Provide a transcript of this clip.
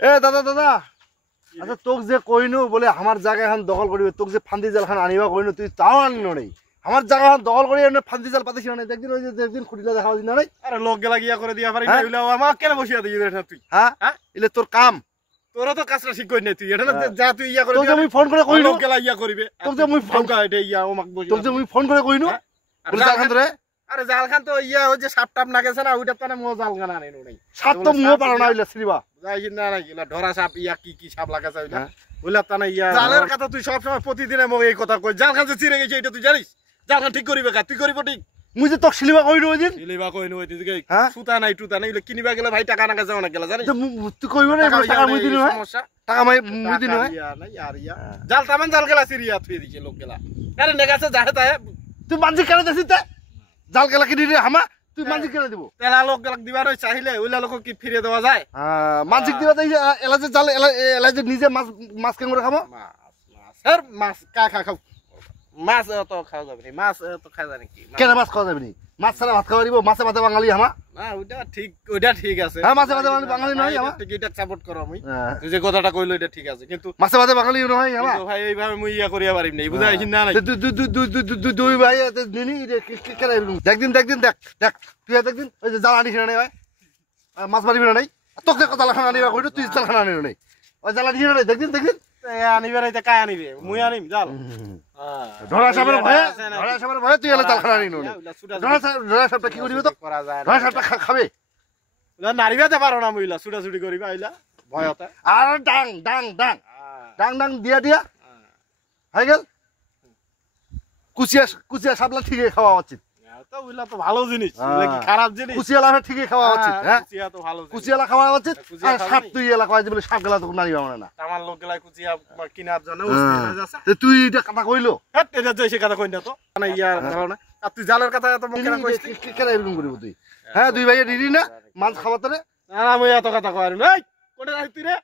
এ দাদা দাদা আচ্ছা তোক যে কইনু বলে আমার জায়গা এখন দখল করিবে তোক যে ফান্দি জাল খান আনিবা কইনু তুই তাও আনিনো নেই আমার জায়গা এখন দখল করি এনে ফান্দি জাল পাতিস না দেখদিন ওই যে দেখদিন খুঁটিলা দেখা দিন না আরে লোক গেলা গিয়া করে দিয়া পারি না হইলো আমার কেন বসিয়া দিই এটা তুই হ্যাঁ ইলে তোর কাম তোরা তো কাজটা ঠিক কই না তুই এটা না যা তুই ইয়া করে তোক যে আমি ফোন করে কইনু লোক গেলা ইয়া করিবে তোক যে আমি ফোন কা এটা ইয়া ও মাক বসিয়া তোক যে আমি ফোন করে কইনু বলে জাল খান তোরে আরে জাল খান তো ইয়া ওই যে সাপ টাপ না গেছে না ওইটা তো না মো জাল খান আনেন নাই সাপ তো মুও পারো না হইলা শ্রীবা যাই না না ইলা ধরা সাপ ইয়া কি সাপ লাগাছে ওইটা ওইলা তো না ইয়া জালের কথা তুই সব সময় প্রতিদিনে মো এই কথা কই জাল খান যে চিরে গেছে এটা তুই জানিস জাল খান ঠিক করিবে কা তুই করিব ঠিক মুই যে তোক শ্রীবা কইনু ওই দিন ইলিবা কইনু ওই দিকে সুতা নাই টুতা নাই কিনিবা গেলে ভাই টাকা না গেছে অনেক গেলা জানিস তুই কইব না টাকা মুই দিনু হয় সমস্যা টাকা মুই দিনু হয় ইয়া না ইয়া জাল তামান জাল গেলা সিরিয়া থুই দিছে লোক গেলা আরে নেগাছে যাহে তাহে তুই মাঝি কেন দিছিস তে জাল গেলা কি দিবি হামা তুই মাঝি কেন দিব তেলা লোক গেলা দিবার চাইলে ওইলা লোক কি ফিরে দেওয়া যায় মাঝি দিবা তাই এলা যে জাল এলা যে নিজে মাছ কেন করে খাবো স্যার মাছ কা খাও মাছ তো খাওয়া যাবে মাছ তো খাওয়া যায় নাকি কেন মাছ খাওয়া যাবে নি মাছ ছাড়া ভাত খাওয়া দিব মাছে ভাতে বাঙালি হামা না ওইটা ঠিক আছে হ্যাঁ মাছে ভাতে বাঙালি নয় হামা ঠিক এটা সাপোর্ট করো আমি তুই যে কথাটা কইলো এটা ঠিক আছে কিন্তু মাছে ভাতে বাঙালি নয় হামা ভাই এইভাবে মুই ইয়া করিয়া পারিম নাই বুঝাইছিস না নাই দুই ভাই নিনি কেন দেখদিন দেখ তুই দেখদিন ওই যে জাল আনিস না নাই মাছ মারিবি না নাই তোকে যে জাল খানা আনিবা কইলো তুই জাল খানা আনিব নাই ওই জাল আনিস না নাই দেখদিন আনিবে না কায় আনিবে মুই আনিম জাল ধরা সাপের ভয়ে তুই এলে জাল খানা আনিনো ধরা সাপটা কি করিবে তো করা যায় ধরা সাপটা খাবে নারিবাতে পারো না মুইলা ছুটাছুটি করিবা আইলা ভয়তে আর ডাং দিয়া হয়ে গেল কুচিয়া সাপলা ঠিকই খাওয়া উচিত তো ওইলা তো ভালো জিনিস ওইলা কি খারাপ জিনিস কুচিয়ালা ঠিকই খাওয়া উচিত হ্যাঁ কুচিয়া তো ভালো জিনিস কুচিয়ালা খাওয়া উচিত আর সাপ তুই এলা কয় যে বলে সাপ গেলা তো নারিবা মানে না আমার লোক গেলা কুচিয়া কিনার জন্য উস্তি যাচ্ছে তুই এটা কথা কইলো এটা তো এসে কথা কই না তো মানে ইয়ার ধারণা আর তুই জালের কথা এত মুখ কেন কইছিস কেন এরকম করিব তুই হ্যাঁ দুই ভাইয়া দিদি না মাছ খাওয়াতে না না মুই এত কথা কই আর এই কোনে যাই তুই রে